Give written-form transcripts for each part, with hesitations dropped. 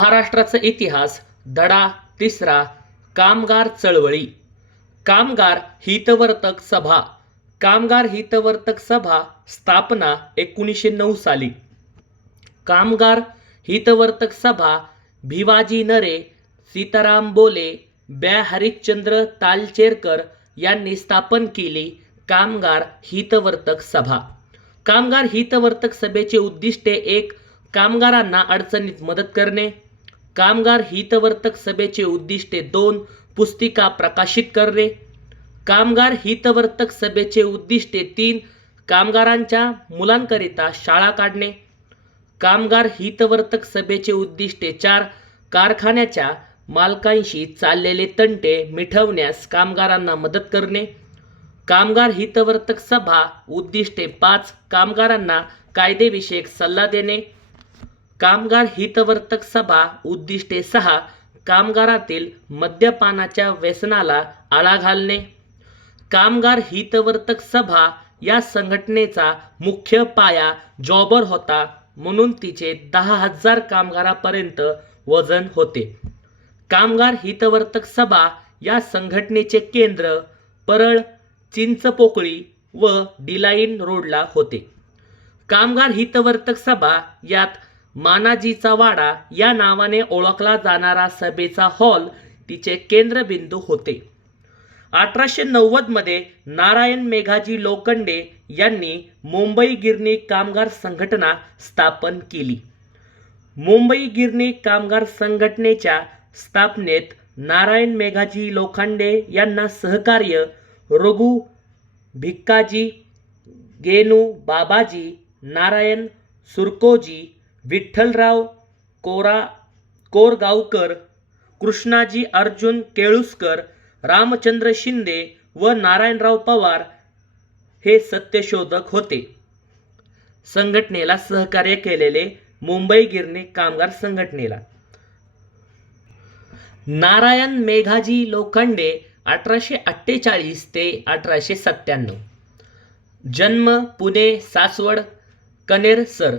महाराष्ट्राचा इतिहास धडा तिसरा कामगार चळवळी. कामगार हितवर्तक सभा. कामगार हितवर्तक सभा स्थापना 1909 साली. कामगार हितवर्तक सभा भिवाजी नरे, सीताराम बोले, ब्या हरिश्चंद्र तालचेरकर यांनी स्थापन केली. कामगार हितवर्तक सभा. कामगार हितवर्तक सभेचे उद्दिष्टे: 1. कामगारांना अडचणीत मदत करणे. कामगार हितवर्तक सभेचे उद्दिष्टे: 2. पुस्तिका प्रकाशित करणे. कामगार हितवर्तक सभेचे उद्दिष्टे: 3. कामगारांच्या मुलांकरिता शाळा काढणे. कामगार हितवर्तक सभेचे उद्दिष्टे: 4. कारखान्याच्या मालकांशी चाललेले तंटे मिटवण्यास कामगारांना मदत करणे. कामगार हितवर्तक सभा उद्दिष्टे: 5. कामगारांना कायदेविषयक सल्ला देणे. कामगार हितवर्तक सभा उद्दिष्टे: 6. कामगारातील मद्यपानाच्या व्यसनाला आळा घालणे. कामगार हितवर्तक सभा या संघटनेचा मुख्य पाया जॉबर होता, म्हणून तिचे 10,000 कामगारांपर्यंत वजन होते. कामगार हितवर्तक सभा या संघटनेचे केंद्र परळ, चिंचपोकळी व डिलाईन रोडला होते. कामगार हितवर्तक सभा यात मानाजीचा वाडा या नावाने ओळखला जाणारा सभेचा हॉल तिचे केंद्रबिंदू होते. 1890 मध्ये नारायण मेघाजी लोखंडे यांनी मुंबई गिरणी कामगार संघटना स्थापन केली. मुंबई गिरणी कामगार संघटनेच्या स्थापनेत नारायण मेघाजी लोखंडे यांना सहकार्य रघु भिक्काजी, गेनू बाबाजी, नारायण सुरकोजी, विठ्ठलराव कोरगावकर, कृष्णाजी अर्जुन केळुसकर, रामचंद्र शिंदे व नारायणराव पवार हे सत्यशोधक होते. संघटनेला सहकार्य केलेले मुंबई गिरणी कामगार संघटनेला नारायण मेघाजी लोखंडे 1848 ते 1897. जन्म पुणे, सासवड, कनेरसर.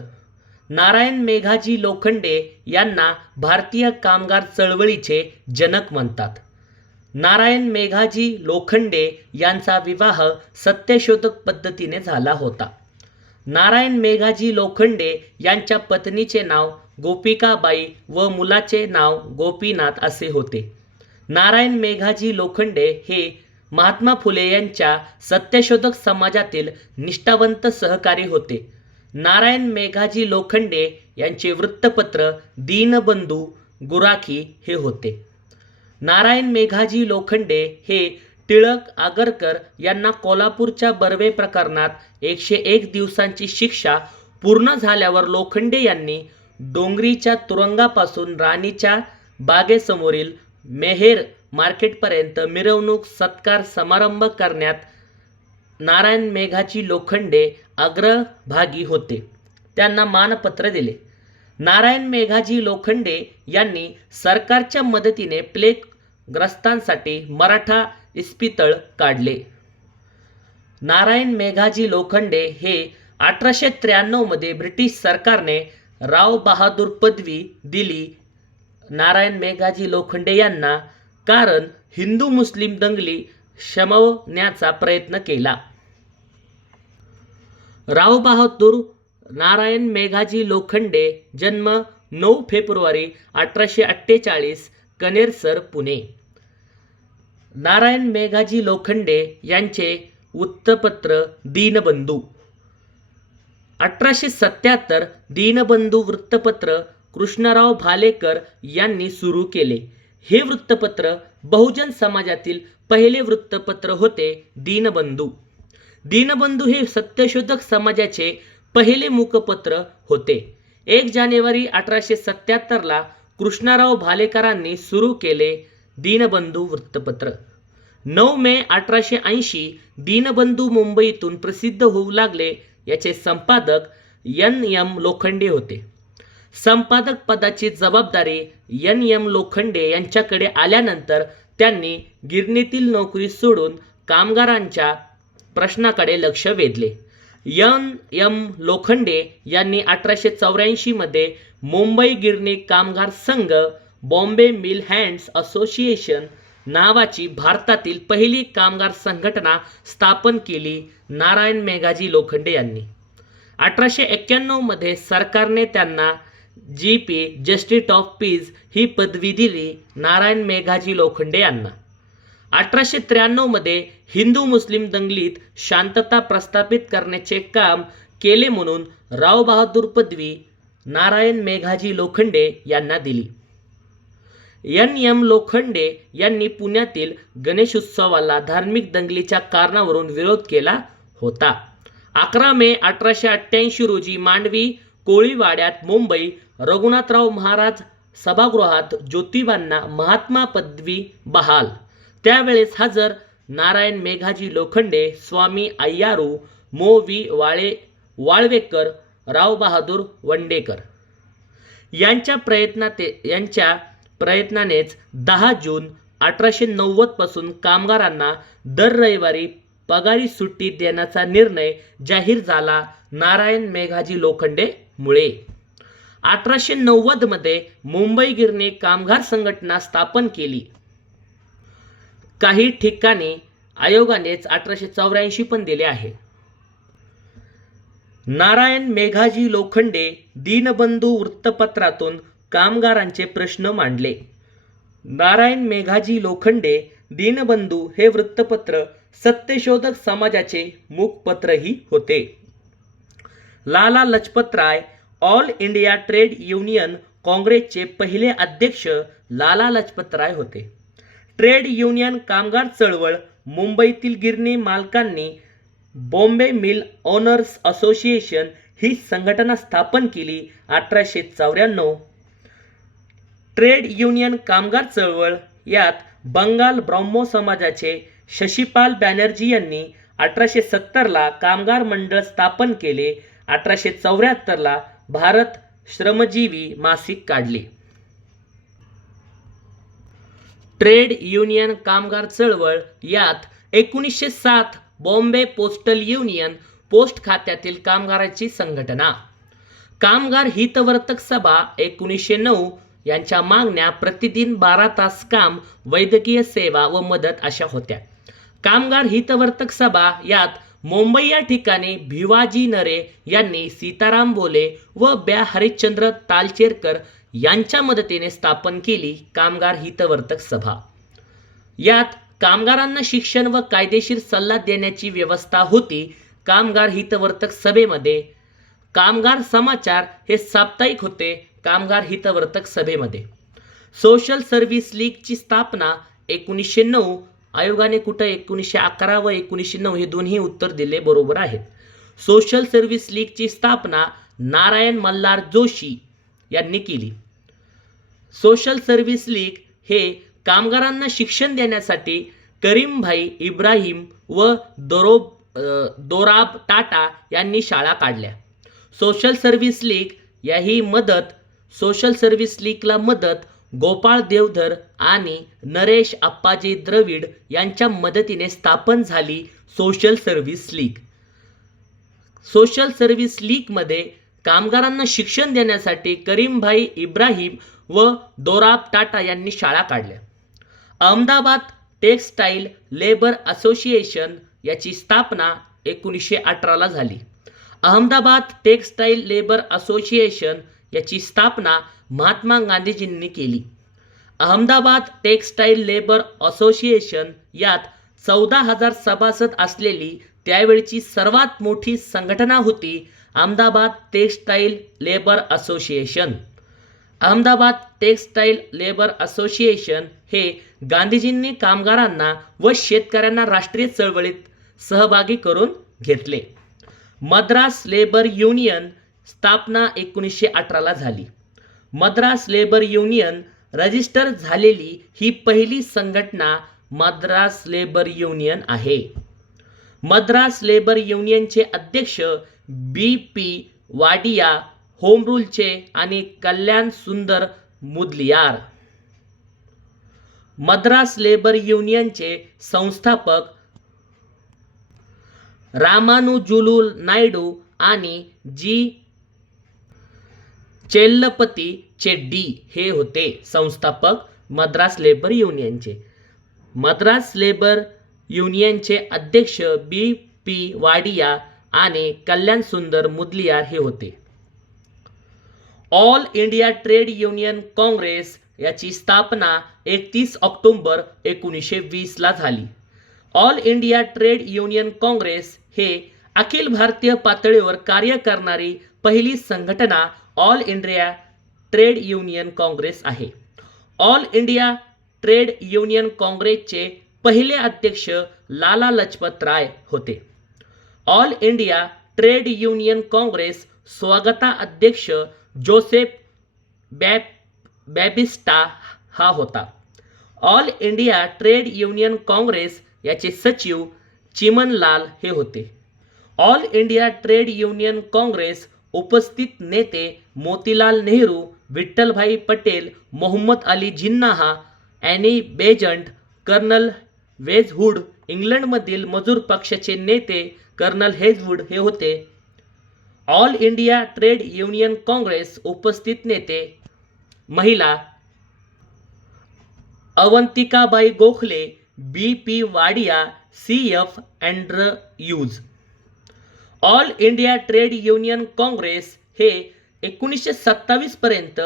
नारायण मेघाजी लोखंडे यांना भारतीय कामगार चळवळीचे जनक म्हणतात. नारायण मेघाजी लोखंडे यांचा विवाह सत्यशोधक पद्धतीने झाला होता. नारायण मेघाजी लोखंडे यांच्या पत्नीचे नाव गोपिकाबाई व मुलाचे नाव गोपीनाथ असे होते. नारायण मेघाजी लोखंडे हे महात्मा फुले यांच्या सत्यशोधक समाजातील निष्ठावंत सहकारी होते. नारायण मेघाजी लोखंडे यांचे वृत्तपत्र दीनबंधू गुराखी हे होते. नारायण मेघाजी लोखंडे हे टिळक आगरकर यांना कोल्हापूरच्या बर्वे प्रकरणात 101 दिवसांची शिक्षा पूर्ण झाल्यावर लोखंडे यांनी डोंगरीच्या तुरुंगापासून राणीच्या बागेसमोरील मेहेर मार्केटपर्यंत मिरवणूक सत्कार समारंभ करण्यात नारायण मेघाजी लोखंडे अग्रभागी होते. त्यांना मानपत्र दिले. नारायण मेघाजी लोखंडे यांनी सरकारच्या मदतीने प्लेग ग्रस्तांसाठी मराठा इस्पितळ काढले. नारायण मेघाजी लोखंडे हे 1893 मध्ये ब्रिटिश सरकारने राव बहादूर पदवी दिली नारायण मेघाजी लोखंडे यांना, कारण हिंदू मुस्लिम दंगली शमवण्याचा प्रयत्न केला. राव बहादूर नारायण मेघाजी लोखंडे, जन्म 9 फेब्रुवारी 1848, कनेरसर, पुणे. नारायण मेघाजी लोखंडे यांचे वृत्तपत्र दीनबंधू. 1877 दीनबंधू वृत्तपत्र कृष्णराव भालेकर यांनी सुरू केले. हे वृत्तपत्र बहुजन समाजातील पहिले वृत्तपत्र होते. दीनबंधू. दीनबंधू हे सत्यशोधक समाजाचे पहिले मुखपत्र होते. 1 जानेवारी 1877 कृष्णराव भालेकरांनी सुरू केले दीनबंधू वृत्तपत्र. 9 मे 1880 दीनबंधू मुंबईतून प्रसिद्ध होऊ लागले. याचे संपादक N.M. लोखंडे होते. संपादक पदाची जबाबदारी N.M. लोखंडे यांच्याकडे आल्यानंतर त्यांनी गिरणीतील नोकरी सोडून कामगारांच्या प्रश्नाकडे लक्ष वेधले. एम लोखंडे यांनी 1884 मध्ये मुंबई गिरणी कामगार संघ बॉम्बे मिल हँड्स असोसिएशन नावाची भारतातील पहिली कामगार संघटना स्थापन केली. नारायण मेघाजी लोखंडे यांनी 1891 मध्ये सरकारने त्यांना GP जस्टिस ऑफ पीस ही पदवी दिली. नारायण मेघाजी लोखंडे यांना 1893 मध्ये हिंदू मुस्लिम दंगलीत शांतता प्रस्थापित करण्याचे काम केले म्हणून राव बहादूर पदवी नारायण मेघाजी लोखंडे यांना दिली. एम लोखंडे यांनी पुण्यातील गणेश उत्सवाला धार्मिक दंगलीच्या कारणावरून विरोध केला होता. 11 मे 1888 रोजी मांडवी कोळीवाड्यात मुंबई रघुनाथराव महाराज सभागृहात ज्योतिबांना महात्मा पदवी बहाल. त्यावेळेस हजर नारायण मेघाजी लोखंडे, स्वामी अय्यारू, मो. वि. वाळवेकर, राव बहादूर वंडेकर यांच्या प्रयत्नानेच 10 जून 1890 पासून कामगारांना दर रविवारी पगारी सुट्टी देण्याचा निर्णय जाहीर झाला. नारायण मेघाजी लोखंडे मुळे 1890 मध्ये मुंबई गिरणी कामगार संघटना स्थापन केली. काही ठिकाणी आयोगानेच 1884 पण दिले आहे. नारायण मेघाजी लोखंडे दीनबंधू वृत्तपत्रातून कामगारांचे प्रश्न मांडले. नारायण मेघाजी लोखंडे दीनबंधू हे वृत्तपत्र सत्यशोधक समाजाचे मुखपत्रही होते. लाला Lajpat Rai all India trade union काँग्रेसचे पहिले अध्यक्ष लाला लजपतराय होते. ट्रेड युनियन कामगार चळवळ मुंबईतील गिरणी मालकांनी बॉम्बे मिल ओनर्स असोसिएशन ही संघटना स्थापन केली. 1894 ट्रेड युनियन कामगार चळवळ यात बंगाल ब्राह्मो समाजाचे शशिपाल बॅनर्जी यांनी 1870 कामगार मंडळ स्थापन केले. 1874 भारत श्रमजीवी मासिक काढले. ट्रेड युनियन कामगार चळवळ यात 1907 बॉम्बे पोस्टल युनियन पोस्ट खात्यातील कामगारांची संघटना. कामगार हितवर्तक सभा 1909 यांच्या मागण्या प्रतिदिन 12 तास काम, वैद्यकीय सेवा व मदत अशा होत्या. कामगार हितवर्तक सभा यात मुंबई या ठिकाणी भिवाजी नरे यांनी सीताराम बोले व ब्या हरिश्चंद्र तालचेरकर यांच्या मदतीने स्थापन केली. कामगार हितवर्तक सभा यात कामगारांना शिक्षण व कायदेशीर सल्ला देण्याची व्यवस्था होती. कामगार हितवर्तक सभेमध्ये कामगार समाचार हे साप्ताहिक होते. कामगार हितवर्तक सभेमध्ये सोशल सर्व्हिस लीगची स्थापना 1909. आयोगाने कुठं 1911 व 1909 हे दोन्ही उत्तर दिले बरोबर आहेत. सोशल सर्व्हिस लीगची स्थापना नारायण मल्हार जोशी यांनी केली. सोशल सर्व्हिस लीग हे कामगारांना शिक्षण देण्यासाठी करीमभाई इब्राहिम व दोराब टाटा यांनी शाळा काढल्या. सोशल सर्व्हिस लीगला मदत गोपाळ देवधर आणि नरेश अप्पाजी द्रविड यांच्या मदतीने स्थापन झाली. सोशल सर्व्हिस लीगमध्ये कामगारांना शिक्षण देण्यासाठी करीमभाई इब्राहिम व दोराब टाटा यांनी शाळा काढल्या. अहमदाबाद टेक्सटाईल लेबर असोसिएशन याची स्थापना 1918 झाली. अहमदाबाद टेक्सटाईल लेबर असोसिएशन याची स्थापना महात्मा गांधीजींनी केली. अहमदाबाद टेक्सटाईल लेबर असोसिएशन यात 14,000 सभासद असलेली त्यावेळची सर्वात मोठी संघटना होती. Ahmedabad textile labour association. Ahmedabad textile labour association हे गांधीजींनी कामगारांना व शेतकऱ्यांना राष्ट्रीय चळवळीत सहभागी करून घेतले. मद्रास लेबर युनियन स्थापना 1918 झाली. मद्रास लेबर युनियन रजिस्टर झालेली ही पहिली संघटना मद्रास लेबर युनियन आहे. मद्रास लेबर युनियनचे अध्यक्ष BP वाडिया, होम रूलचे आणि कल्याण सुंदर मुदलियार. मद्रास लेबर युनियनचे संस्थापक रामानुजुलू नायडू आणि जी चेल्लपती चेड्डी हे होते संस्थापक मद्रास लेबर युनियनचे. मद्रास लेबर युनियनचे अध्यक्ष बी.पी. वाडिया आणि कल्याण सुंदर मुदलियार हे होते. All India trade union Congress याची स्थापना 31 ऑक्टोबर 1920 ला झाली. All India trade union Congress हे अखिल भारतीय पातळीवर कार्य करणारी पहिली संघटना All India trade union Congress आहे. ऑल इंडिया ट्रेड युनियन काँग्रेसचे पहिले अध्यक्ष लाला लजपत राय होते. All India trade union Congress स्वागता अध्यक्ष जोसेफ बॅबिस्टा हा होता. All India trade union Congress याचे सचिव चिमनलाल हे होते. All India trade union Congress उपस्थित नेते Motilal Nehru, Vithalbhai Patel, Mohammad Ali Jinnah, Annie Besant, colonel वेजवूड, इंग्लंडमधील मजूर पक्षाचे नेते कर्नल हेजवूड हे होते. All India trade union Congress उपस्थित नेते महिला Avantikabai Gokhale, B P. Wadia, C F. Andrews. All India trade union Congress हे 1927 पर्यंत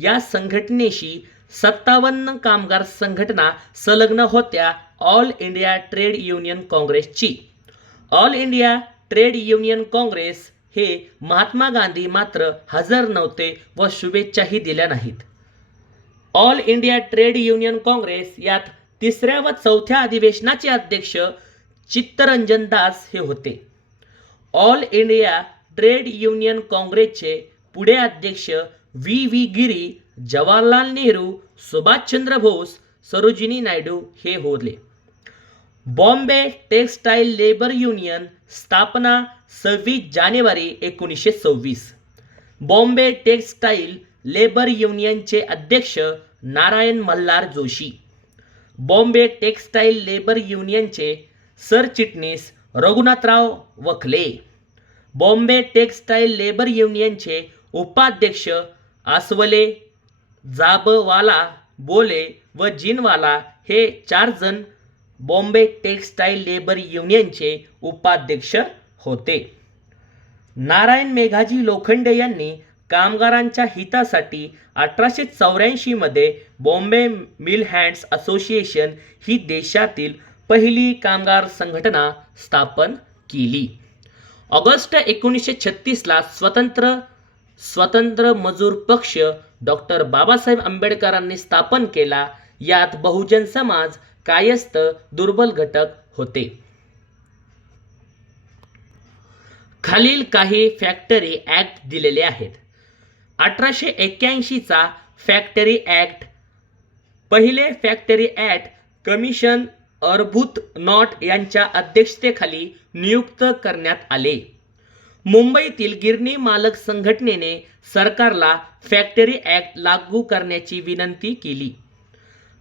या संघटनेशी 57 कामगार संघटना संलग्न होत्या. ऑल इंडिया ट्रेड युनियन काँग्रेसची. All India trade union Congress हे महात्मा गांधी मात्र हजर नव्हते व शुभेच्छाही दिल्या नाहीत. All India trade union Congress यात तिसऱ्या व चौथ्या अधिवेशनाचे अध्यक्ष चित्तरंजन दास हे होते. ऑल इंडिया ट्रेड युनियन काँग्रेसचे पुढे अध्यक्ष व्ही गिरी, जवाहरलाल नेहरू, सुभाषचंद्र बोस, सरोजिनी नायडू हे होते. बॉम्बे टेक्सटाईल लेबर युनियन स्थापना 26 जानेवारी 1926. बॉम्बे टेक्सटाईल लेबर युनियनचे अध्यक्ष नारायण मल्हार जोशी. बॉम्बे टेक्सटाईल लेबर युनियनचे सरचिटणीस रघुनाथराव वखले. बॉम्बे टेक्सटाईल लेबर युनियनचे उपाध्यक्ष आसवले, जाबवाला, बोले व जिनवाला हे 4 जण बॉम्बे टेक्सटाईल लेबर युनियनचे उपाध्यक्ष होते. नारायण मेघाजी लोखंडे यांनी कामगारांच्या हितासाठी 1884 मध्ये बॉम्बे मिल हँड्स असोसिएशन ही देशातील पहिली कामगार संघटना स्थापन केली. ऑगस्ट 1936 ला स्वतंत्र मजूर पक्ष डॉक्टर बाबासाहेब आंबेडकरांनी स्थापन केला. यात बहुजन समाज, कायस्थ, दुर्बल घटक होते. खालील काही फॅक्टरी ॲक्ट दिलेले आहेत. 1881 चा फॅक्टरी ॲक्ट. पहिले फॅक्टरी ॲक्ट कमिशन अर्बुथ नॉट यांच्या अध्यक्षतेखाली नियुक्त करण्यात आले. मुंबईतील गिरणी मालक संघटनेने सरकारला फॅक्टरी ॲक्ट लागू करण्याची विनंती केली.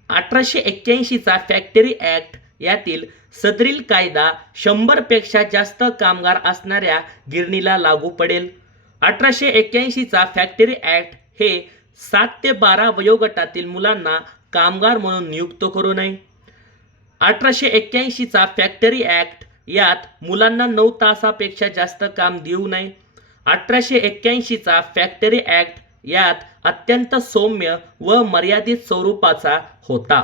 1881 चा फॅक्टरी ॲक्ट यातील सदरील कायदा 100 पेक्षा जास्त कामगार असणाऱ्या गिरणीला लागू पडेल. 1881 चा फॅक्टरी ॲक्ट हे 7 ते 12 वयोगटातील मुलांना कामगार म्हणून नियुक्त करू नये. 1881 चा फॅक्टरी ॲक्ट यात मुलांना 9 तासापेक्षा जास्त काम देऊ नये. 1881 चा फॅक्टरी ॲक्ट यात अत्यंत सौम्य व मर्यादित स्वरूपाचा होता.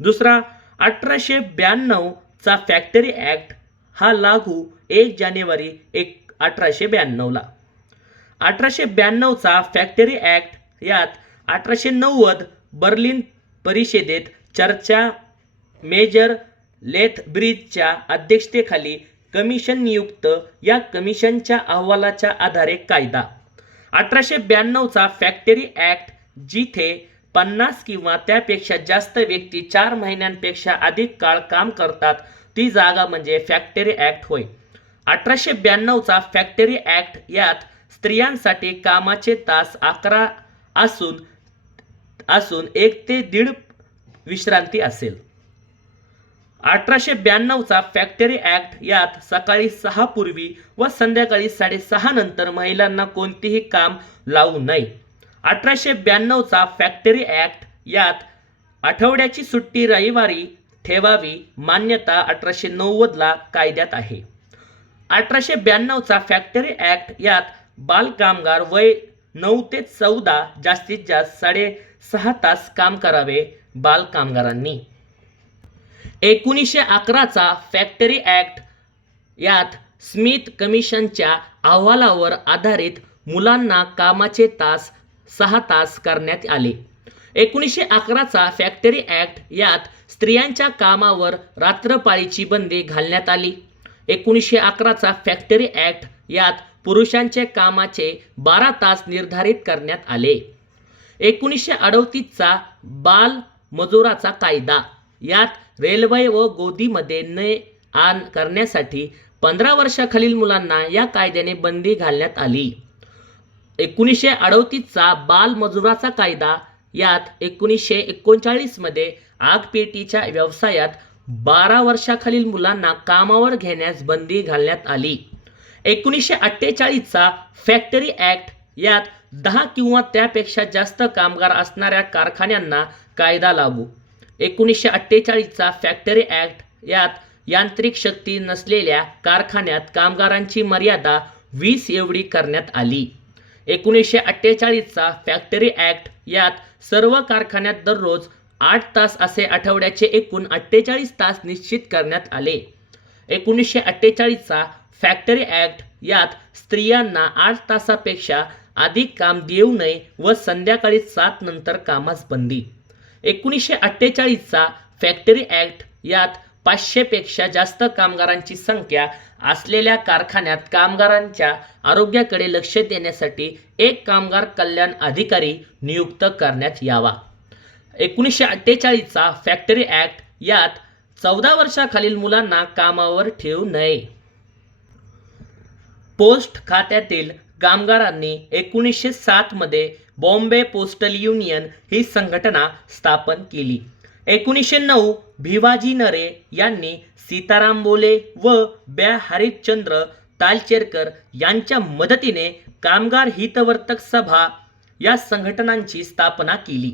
दुसरा 1892 चा फॅक्टरी ॲक्ट हा लागू 1 जानेवारी 1892 ला. 1892 चा फॅक्टरी ॲक्ट यात 1890 बर्लिन परिषदेत चर्चा मेजर लेथब्रिजच्या अध्यक्षतेखाली कमिशन नियुक्त. या कमिशनच्या अहवालाच्या आधारे कायदा. 1892 चा फॅक्टरी ॲक्ट जिथे 50 किंवा त्यापेक्षा जास्त व्यक्ती 4 महिन्यांपेक्षा अधिक काळ काम करतात ती जागा म्हणजे फॅक्टरी ॲक्ट होय. 1892 चा फॅक्टरी ॲक्ट यात स्त्रियांसाठी कामाचे तास 11 असून 1 ते 1.5 विश्रांती असेल. 1892चा फॅक्टरी ॲक्ट, यात सकाळी 6 पूर्वी व संध्याकाळी 6:30 नंतर महिलांना कोणतेही काम लावू नये. 1892चा फॅक्टरी ॲक्ट, यात आठवड्याची सुट्टी रविवारी ठेवावी मान्यता 1890ला कायद्यात आहे. 1892चा फॅक्टरी ॲक्ट, यात बालकामगार वय 9 ते 14 जास्तीत जास्त 6.5 तास काम करावे बालकामगारांनी. 1911चा फॅक्टरी ॲक्ट, यात स्मिथ कमिशनच्या अहवालावर आधारित मुलांना कामाचे तास 6 तास करण्यात आले. 1911चा फॅक्टरी ॲक्ट, यात स्त्रियांच्या कामावर रात्रपाळीची बंदी घालण्यात आली. 1911चा फॅक्टरी ॲक्ट, यात पुरुषांचे कामाचे 12 तास निर्धारित करण्यात आले. 1938चा बाल मजुराचा कायदा, यात रेल्वे व गोदीमध्ये ने आण करण्यासाठी 15 वर्षाखालील मुलांना या कायद्याने बंदी घालण्यात आली. 1938चा बाल मजुराचा कायदा, यात 1939 मध्ये आगपेटीच्या व्यवसायात 12 वर्षाखालील मुलांना कामावर घेण्यास बंदी घालण्यात आली. 1948चा फॅक्टरी ॲक्ट, यात 10 किंवा त्यापेक्षा जास्त कामगार असणाऱ्या कारखान्यांना कायदा लागू. 1948चा फॅक्टरी ॲक्ट, यात यांत्रिक शक्ती नसलेल्या कारखान्यात कामगारांची मर्यादा 20 एवढी करण्यात आली. 1948चा फॅक्टरी ॲक्ट, यात सर्व कारखान्यात दररोज 8 तास असे आठवड्याचे एकूण 48 तास निश्चित करण्यात आले. 1948चा फॅक्टरी ॲक्ट, यात स्त्रियांना 8 तासापेक्षा अधिक काम देऊ नये व संध्याकाळी 7 नंतर कामास बंदी. 1948चा फॅक्टरी ॲक्ट, यात 500 पेक्षा जास्त कामगारांची संख्या असलेल्या कारखान्यात कामगारांच्या आरोग्याकडे लक्ष देण्यासाठी एक कामगार कल्याण अधिकारी नियुक्त करण्यात यावा. 1948चा फॅक्टरी ॲक्ट, यात 14 वर्षाखालील मुलांना कामावर ठेवू नये. पोस्ट खात्यातील कामगारांनी 1907 मध्ये बॉम्बे पोस्टल युनियन ही संघटना स्थापन केली. 1909 भिवाजी नरे यांनी सीताराम बोले व ब्या हरिश्चंद्र तालचेरकर यांच्या मदतीने कामगार हितवर्तक सभा या संघटनांची स्थापना केली.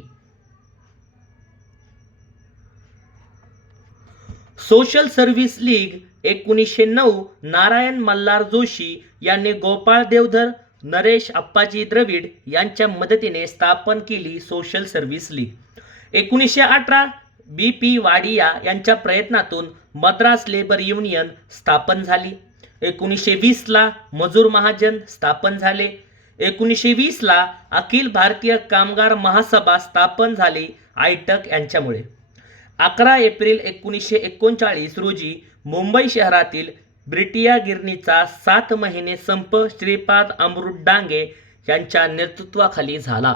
Social service league 1909 Narayan Malhar Joshi यांनी गोपाळ देवधर, नरेश अप्पाजी द्रविड यांच्या मदतीने स्थापन केली social service league. 1918 BP Wadia यांच्या प्रयत्नातून मद्रास लेबर युनियन स्थापन झाली. 1920ला मजूर महाजन स्थापन झाले. 1920ला अखिल भारतीय कामगार महासभा स्थापन झाली आयटक यांच्यामुळे. 11 एप्रिल 1939 रोजी मुंबई शहरातील ब्रिटिया गिरणीचा 7 महिने संप श्रीपाद अमृत डांगे यांच्या नेतृत्वाखाली झाला.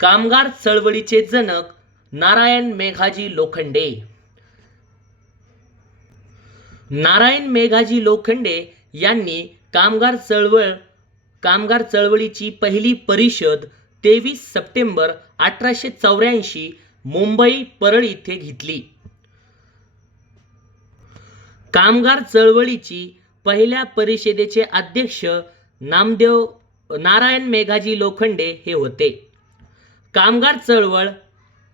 कामगार चळवळीचे जनक नारायण मेघाजी लोखंडे. नारायण मेघाजी लोखंडे यांनी कामगार चळवळीची पहिली परिषद 23 सप्टेंबर 1884 मुंबई परळ येथे घेतली. कामगार चळवळीची पहिल्या परिषदेचे अध्यक्ष नारायण मेघाजी लोखंडे हे होते. कामगार चळवळ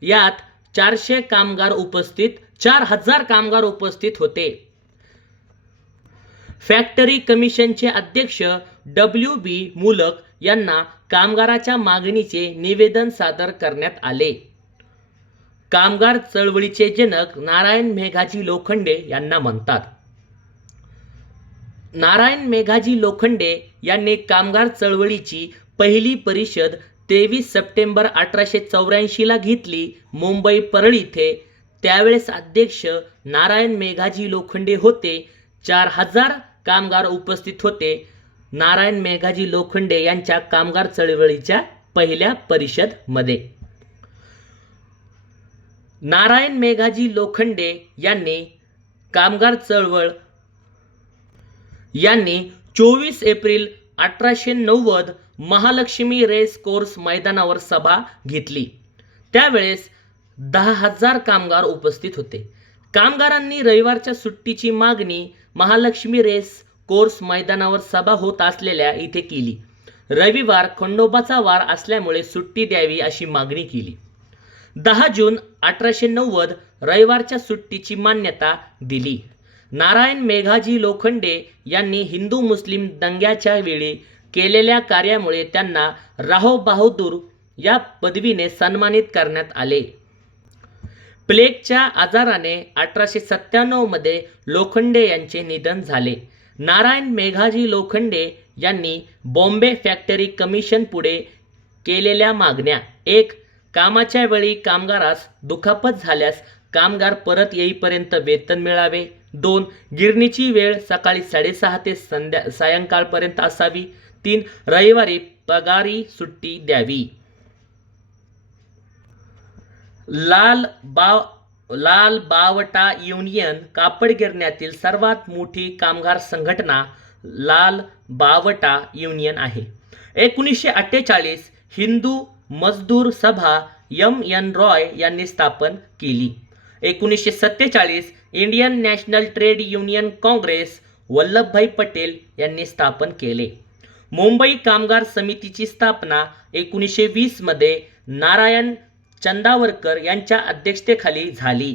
यात 400 कामगार उपस्थित 4000 कामगार उपस्थित होते. फॅक्टरी कमिशनचे अध्यक्ष WB मुलक यांना कामगाराच्या मागणीचे निवेदन सादर करण्यात आले. कामगार चळवळीचे जनक नारायण मेघाजी लोखंडे यांना म्हणतात. नारायण मेघाजी लोखंडे यांनी कामगार चळवळीची पहिली परिषद 23 सप्टेंबर 1884 ला घेतली मुंबई परळ इथे. त्यावेळेस अध्यक्ष नारायण मेघाजी लोखंडे होते. 4000 कामगार उपस्थित होते. नारायण मेघाजी लोखंडे यांच्या कामगार चळवळीच्या पहिल्या परिषद मध्ये. नारायण मेघाजी लोखंडे यांनी कामगार चळवळ यांनी 24 एप्रिल 1890 महालक्ष्मी रेस कोर्स मैदानावर सभा घेतली. त्यावेळेस 10,000 कामगार उपस्थित होते. कामगारांनी रविवारच्या सुट्टीची मागणी महालक्ष्मी रेस कोर्स मैदानावर सभा होत असलेल्या इथे केली. रविवार खंडोबाचा वार असल्यामुळे सुट्टी द्यावी अशी मागणी केली. 10 जून 1890 रविवारच्या सुट्टीची मान्यता दिली. नारायण मेघाजी लोखंडे यांनी हिंदू मुस्लिम दंग्याच्या वेळी केलेल्या कार्यामुळे त्यांना राहो बहादूर या पदवीने सन्मानित करण्यात आले. प्लेगच्या आजाराने 1897 मध्ये लोखंडे यांचे निधन झाले. नारायण मेघाजी लोखंडे यांनी बॉम्बे फॅक्टरी कमिशन पुढे केलेल्या मागण्या: 1. कामाच्या वेळी कामगारास दुखापत झाल्यास कामगार परत येईपर्यंत वेतन मिळावे. 2. गिरणीची वेळ सकाळी 6:30 ते सायंकाळपर्यंत असावी. 3. रविवारी पगारी सुट्टी द्यावी. लाल बावटा युनियन कापड गिरण्यातील सर्वात मोठी कामगार संघटना लाल बावटा युनियन आहे. 1948 हिंदू मजदूर सभा M.N. रॉय यांनी स्थापन केली. 1947 Indian national trade union Congress Vallabhbhai Patel यांनी स्थापन केले. मुंबई कामगार समितीची स्थापना 1920 मध्ये नारायण चंदावरकर यांच्या अध्यक्षतेखाली झाली.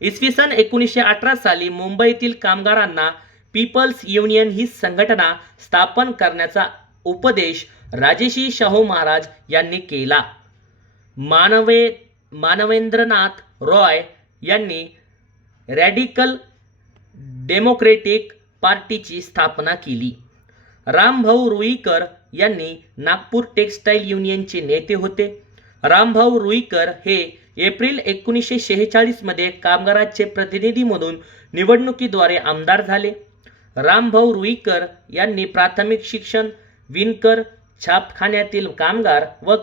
इसवी सन 1918 साली मुंबईतील कामगारांना पीपल्स युनियन ही संघटना स्थापन करण्याचा उपदेश राजर्षी शाहू महाराज यांनी केला. मानवेंद्रनाथ रॉय यांनी रॅडिकल डेमोक्रेटिक पार्टीची स्थापना केली. रामभाऊ रुईकर यांनी नागपूर टेक्सटाईल युनियनचे नेते होते. रामभाऊ रुईकर हे एप्रिल 1946 मध्ये कामगारांचे प्रतिनिधी म्हणून निवडणुकीद्वारे आमदार झाले. रामभाऊ रुईकर यांनी प्राथमिक शिक्षण, विणकर, छापखान्यातील कामगार व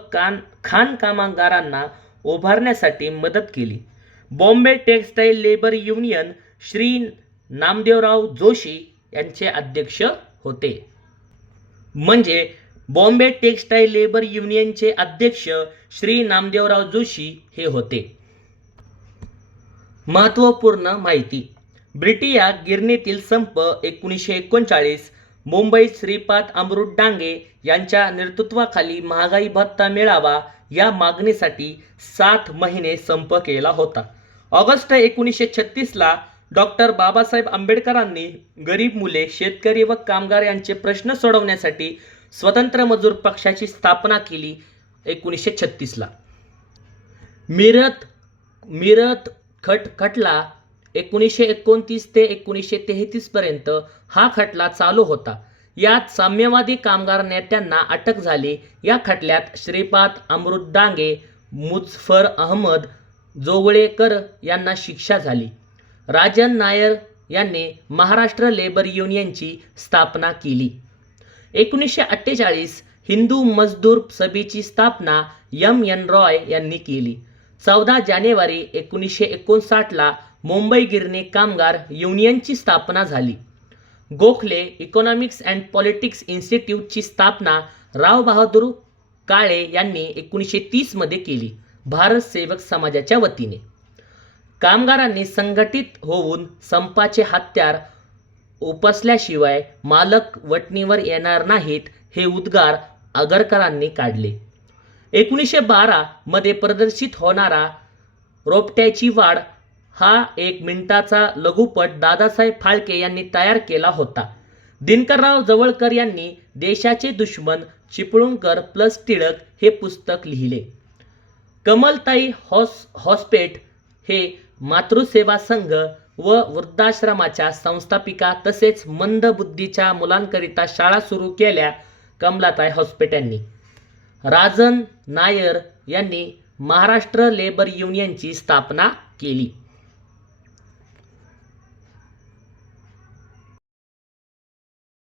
खाण कामगारांना उभारण्यासाठी मदत केली. Bombay textile labour union Shri Namdevrao Joshi यांचे अध्यक्ष होते. म्हणजे बॉम्बे टेक्सटाईल लेबर युनियनचे अध्यक्ष श्री नामदेवराव जोशी हे होते. महत्त्वपूर्ण माहिती: ब्रिटिया गिरणीतील संप 1939. मुंबईत श्रीपाद अमृत डांगे यांच्या नेतृत्वाखाली महागाई भत्ता मिळावा या मागणीसाठी 7 महिने संप केला होता. ऑगस्ट 1936 ला डॉक्टर बाबासाहेब आंबेडकरांनी गरीब मुले, शेतकरी व कामगार यांचे प्रश्न सोडवण्यासाठी स्वतंत्र मजूर पक्षाची स्थापना केली. 1936 ला मिरत खटला 1929 ते 1933 पर्यंत हा खटला चालू होता. यात साम्यवादी कामगार नेत्यांना अटक झाली. या खटल्यात श्रीपाद अमृत डांगे, मुझफर अहमद जोगळेकर यांना शिक्षा झाली. राजन नायर यांनी महाराष्ट्र लेबर युनियनची स्थापना केली. 1948 हिंदू मजदूर सभेची स्थापना M.N. रॉय यांनी केली. 14 जानेवारी 1959 ला मुंबई गिरणी कामगार युनियनची स्थापना झाली. गोखले इकॉनॉमिक्स अँड पॉलिटिक्स इन्स्टिट्यूटची स्थापना राव बहादूर काळे यांनी 1930 मध्ये केली, भारत सेवक समाजाच्या वतीने. कामगारांनी संघटित होऊन संपाचे हत्यार उपसल्याशिवाय मालक वटणीवर येणार नाहीत हे उद्गार आगरकरांनी काढले. 1912 मध्ये प्रदर्शित होणारा रोपट्याची वाढ हा 1 मिनिटाचा लघुपट दादासाहेब फाळके यांनी तयार केला होता. दिनकरराव जवळकर यांनी देशाचे दुश्मन चिपळूणकर प्लस टिळक हे पुस्तक लिहिले. कमलताई हॉस्पेट हे मातृसेवा संघ व वृद्धाश्रमाच्या संस्थापिका तसेच मंदबुद्धीच्या मुलांकरिता शाळा सुरू केल्या. कमलाताई हॉस्पेट यांनी. राजन नायर यांनी महाराष्ट्र लेबर युनियनची स्थापना केली.